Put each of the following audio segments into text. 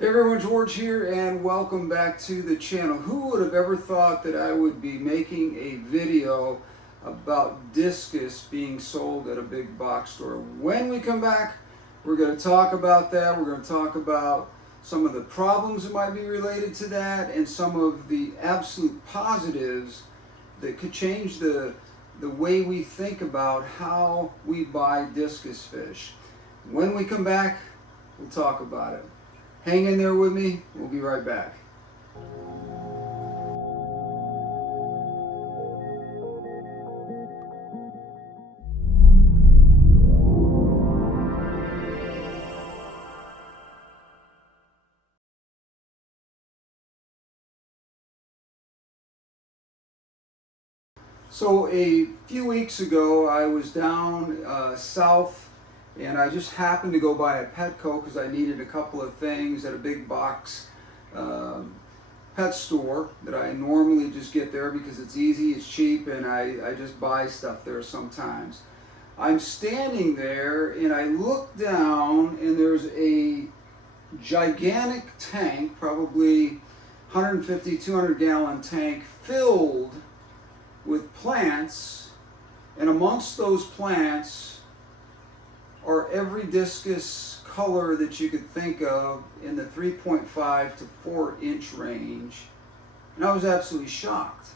Hey everyone, George here and welcome back to the channel. Who would have ever thought that I would be making a video about Discus being sold at a big box store? When we come back, we're going to talk about that. We're going to talk about some of the problems that might be related to that and some of the absolute positives that could change the way we think about how we buy Discus fish. When we come back, we'll talk about it. Hang in there with me. We'll be right back. So a few weeks ago, I was down south and I just happened to go by a Petco because I needed a couple of things at a big box pet store that I normally just get there because it's easy, it's cheap, and I just buy stuff there sometimes. I'm standing there and I look down and there's a gigantic tank, probably 150, 200 gallon tank filled with plants, and amongst those plants are every Discus color that you could think of in the 3.5 to 4 inch range, and I was absolutely shocked.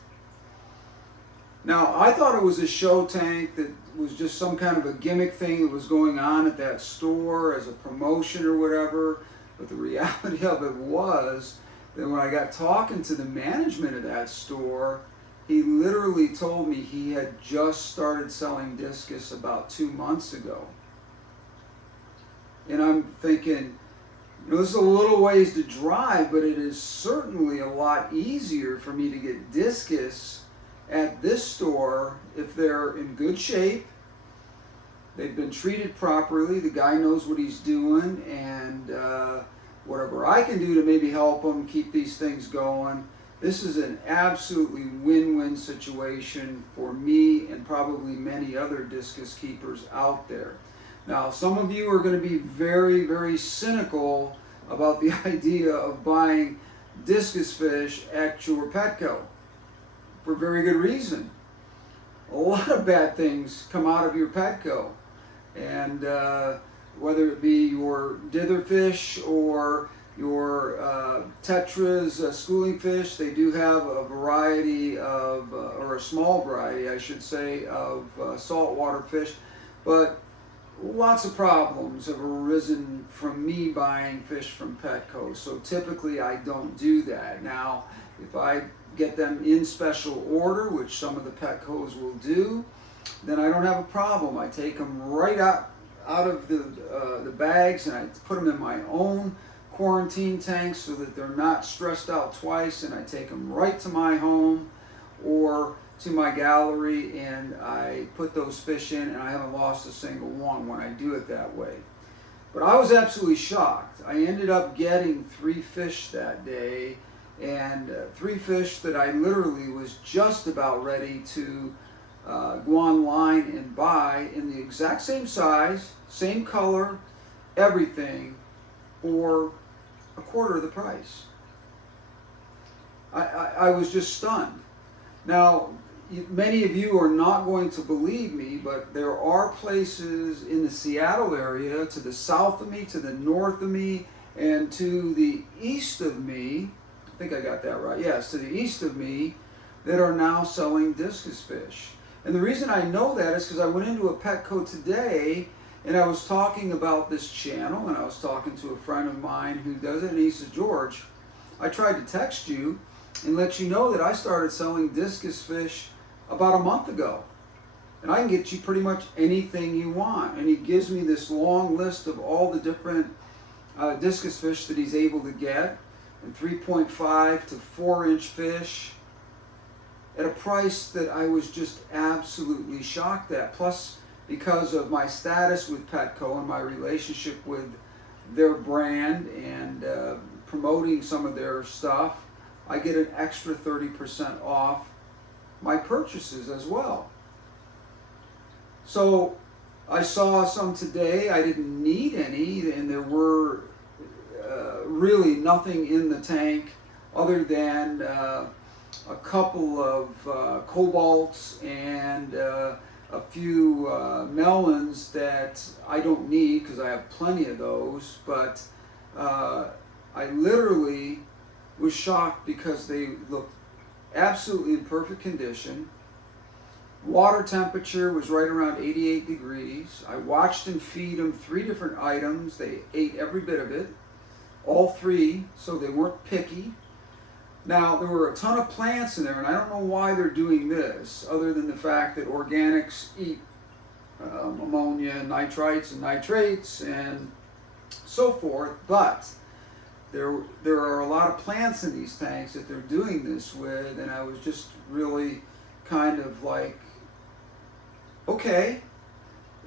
Now, I thought it was a show tank that was just some kind of a gimmick thing that was going on at that store as a promotion or whatever, but the reality of it was that when I got talking to the management of that store, he literally told me he had just started selling Discus about 2 months ago. And I'm thinking, this is a little ways to drive, but it is certainly a lot easier for me to get Discus at this store if they're in good shape, they've been treated properly, the guy knows what he's doing, and whatever I can do to maybe help him keep these things going. This is an absolutely win-win situation for me and probably many other Discus keepers out there. Now, some of you are going to be very, very cynical about the idea of buying Discus fish at your Petco for very good reason. A lot of bad things come out of your Petco, and whether it be your dither fish or your tetras, schooling fish, they do have a variety of, or a small variety, I should say, of saltwater fish, but lots of problems have arisen from me buying fish from Petco, so typically I don't do that. Now, if I get them in special order, which some of the Petcos will do, then I don't have a problem. I take them right out of the bags and I put them in my own quarantine tanks so that they're not stressed out twice, and I take them right to my home or to my gallery and I put those fish in, and I haven't lost a single one when I do it that way. But I was absolutely shocked. I ended up getting 3 fish that day, and 3 fish that I literally was just about ready to go online and buy in the exact same size, same color, everything, for a quarter of the price. I was just stunned. Now, many of you are not going to believe me, but there are places in the Seattle area, to the south of me, to the north of me, and to the east of me, I think I got that right, yes, to the east of me, that are now selling Discus fish. And the reason I know that is because I went into a Petco today and I was talking about this channel, and I was talking to a friend of mine who does it, and he said, George, I tried to text you and let you know that I started selling Discus fish about a month ago, and I can get you pretty much anything you want. And he gives me this long list of all the different Discus fish that he's able to get, and 3.5 to 4 inch fish at a price that I was just absolutely shocked at. Plus, because of my status with Petco and my relationship with their brand and promoting some of their stuff, I get an extra 30% off my purchases as well. So I saw some today. I didn't need any, and there were really nothing in the tank other than a couple of cobalts and a few melons that I don't need because I have plenty of those, but I literally was shocked because they looked absolutely in perfect condition. Water temperature was right around 88 degrees. I watched them feed them 3 different items. They ate every bit of it, all 3, so they weren't picky. Now, there were a ton of plants in there, and I don't know why they're doing this, other than the fact that organics eat ammonia, nitrites, and nitrates, and so forth, but there are a lot of plants in these tanks that they're doing this with, and I was just really kind of like, okay,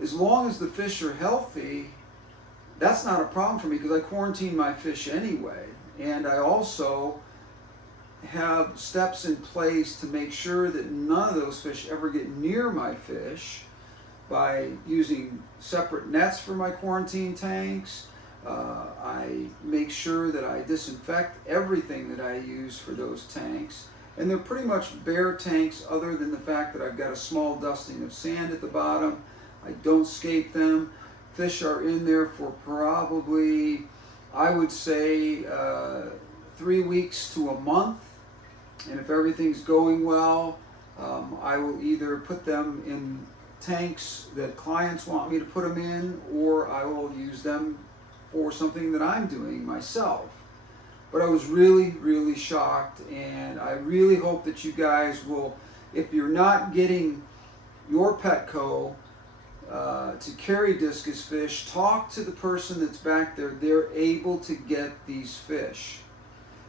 as long as the fish are healthy, that's not a problem for me because I quarantine my fish anyway. And I also have steps in place to make sure that none of those fish ever get near my fish by using separate nets for my quarantine tanks. I make sure that I disinfect everything that I use for those tanks. And they're pretty much bare tanks other than the fact that I've got a small dusting of sand at the bottom. I don't scape them. Fish are in there for probably, I would say, 3 weeks to a month. And if everything's going well, I will either put them in tanks that clients want me to put them in, or I will use them for something that I'm doing myself. But I was really, really shocked, and I really hope that you guys will, if you're not getting your Petco to carry discus fish, talk to the person that's back there. They're able to get these fish,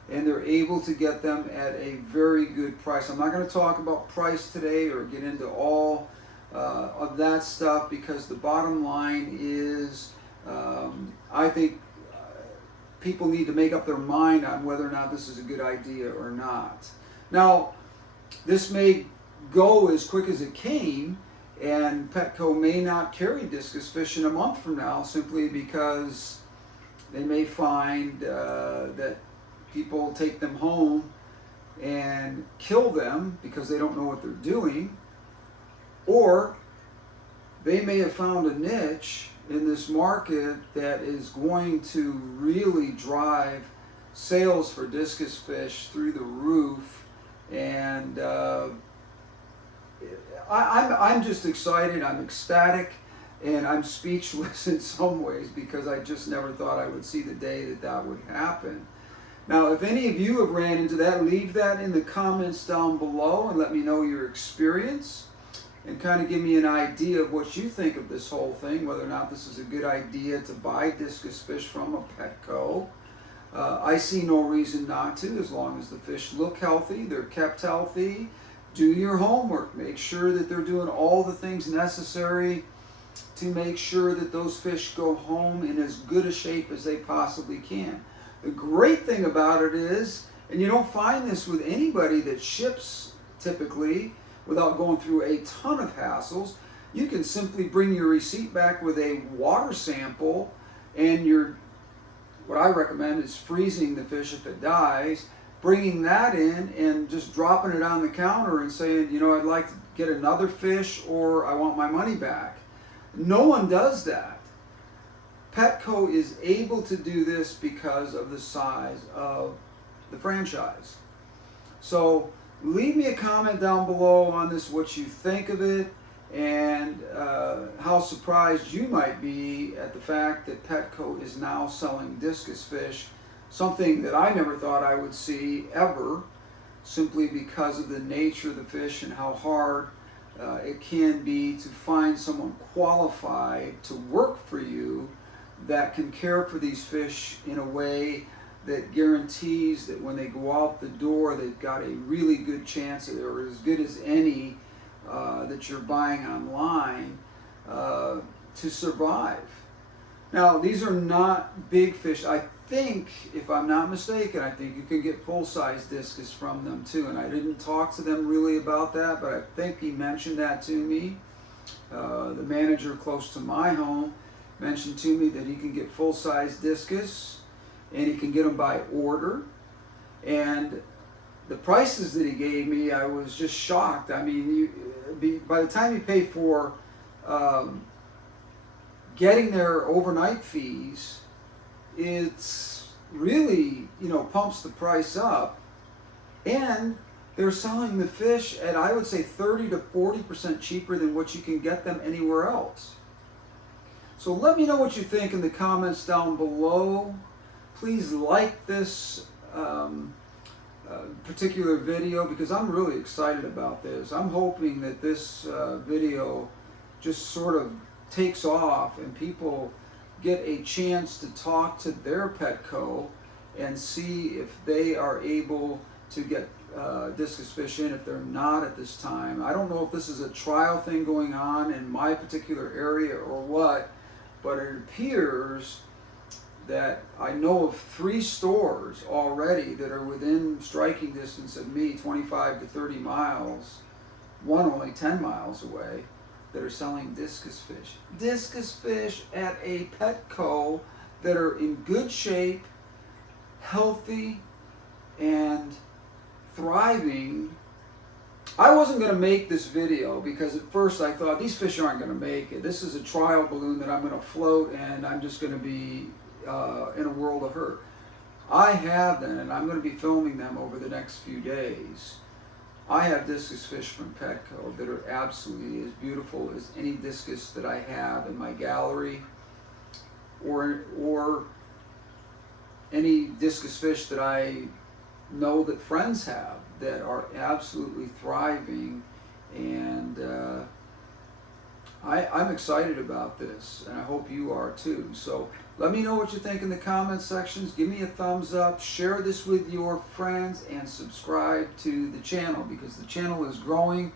and they're able to get them at a very good price. I'm not going to talk about price today or get into all of that stuff, because the bottom line is I think people need to make up their mind on whether or not this is a good idea or not. Now, this may go as quick as it came, and Petco may not carry discus fish in a month from now simply because they may find that people take them home and kill them because they don't know what they're doing, or they may have found a niche in this market that is going to really drive sales for discus fish through the roof. And I'm just excited, I'm ecstatic, and I'm speechless in some ways because I just never thought I would see the day that that would happen. Now, if any of you have ran into that, leave that in the comments down below and let me know your experience, and kind of give me an idea of what you think of this whole thing, whether or not this is a good idea to buy discus fish from a Petco. I see no reason not to, as long as the fish look healthy, they're kept healthy. Do your homework. Make sure that they're doing all the things necessary to make sure that those fish go home in as good a shape as they possibly can. The great thing about it is, and you don't find this with anybody that ships typically, without going through a ton of hassles, you can simply bring your receipt back with a water sample, and what I recommend is freezing the fish if it dies, bringing that in and just dropping it on the counter and saying, you know, I'd like to get another fish, or I want my money back. No one does that. Petco is able to do this because of the size of the franchise. So leave me a comment down below on this, what you think of it, and how surprised you might be at the fact that Petco is now selling discus fish, something that I never thought I would see ever, simply because of the nature of the fish and how hard it can be to find someone qualified to work for you that can care for these fish in a way that guarantees that when they go out the door, they've got a really good chance, or as good as any that you're buying online, to survive. Now, these are not big fish. I think, if I'm not mistaken, I think you can get full-size discus from them too. And I didn't talk to them really about that, but I think he mentioned that to me. The manager close to my home mentioned to me that he can get full-size discus. and he can get them by order. And the prices that he gave me, I was just shocked. I mean, by the time you pay for getting their overnight fees, it's really, pumps the price up. And they're selling the fish at, I would say, 30 to 40% cheaper than what you can get them anywhere else. So let me know what you think in the comments down below. Please like this particular video, because I'm really excited about this. I'm hoping that this video just sort of takes off and people get a chance to talk to their Petco and see if they are able to get discus fish in if they're not at this time. I don't know if this is a trial thing going on in my particular area or what, but it appears that I know of 3 stores already that are within striking distance of me, 25 to 30 miles, one only 10 miles away, that are selling discus fish. Discus fish at a Petco that are in good shape, healthy, and thriving. I wasn't going to make this video because at first I thought these fish aren't going to make it. This is a trial balloon that I'm going to float, and I'm just going to be in a world of hurt. I have them, and I'm going to be filming them over the next few days. I have discus fish from Petco that are absolutely as beautiful as any discus that I have in my gallery, or any discus fish that I know that friends have that are absolutely thriving. And I'm excited about this, and I hope you are too. So let me know what you think in the comment sections. Give me a thumbs up, share this with your friends, and subscribe to the channel, because the channel is growing.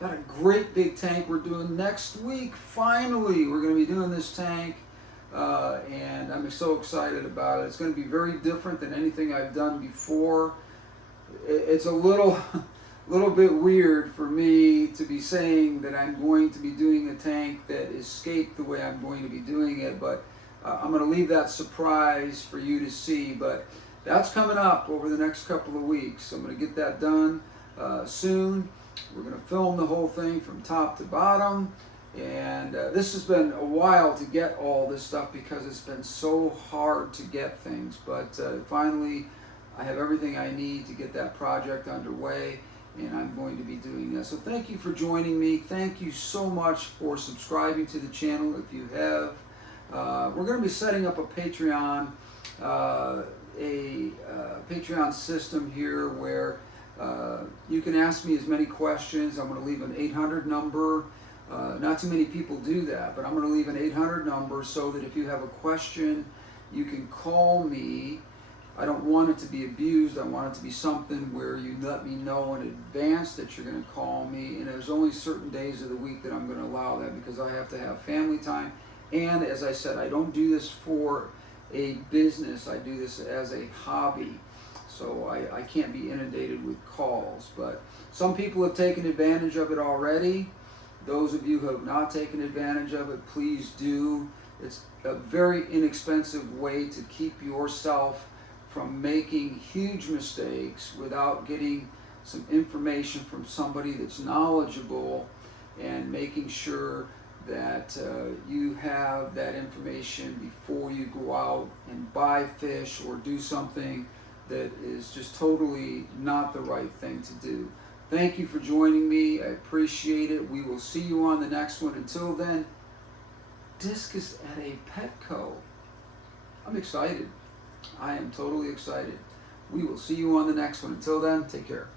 Got a great big tank we're doing next week. Finally, we're going to be doing this tank, and I'm so excited about it. It's going to be very different than anything I've done before. It's a little bit weird for me to be saying that I'm going to be doing a tank that escaped the way I'm going to be doing it, but I'm going to leave that surprise for you to see. But that's coming up over the next couple of weeks. I'm going to get that done soon. We're going to film the whole thing from top to bottom, and this has been a while to get all this stuff because it's been so hard to get things, but finally I have everything I need to get that project underway, and I'm going to be doing that. So thank you for joining me. Thank you so much for subscribing to the channel if you have. We're going to be setting up a Patreon, Patreon system here where you can ask me as many questions. I'm going to leave an 800 number. Not too many people do that, but I'm going to leave an 800 number so that if you have a question, you can call me. I don't want it to be abused. I want it to be something where you let me know in advance that you're going to call me. And there's only certain days of the week that I'm going to allow that, because I have to have family time. And as I said, I don't do this for a business. I do this as a hobby. So I can't be inundated with calls. But some people have taken advantage of it already. Those of you who have not taken advantage of it, please do. It's a very inexpensive way to keep yourself from making huge mistakes without getting some information from somebody that's knowledgeable, and making sure that you have that information before you go out and buy fish or do something that is just totally not the right thing to do. Thank you for joining me. I appreciate it. We will see you on the next one. Until then, discus at a Petco. I'm excited. I am totally excited. We will see you on the next one. Until then, take care.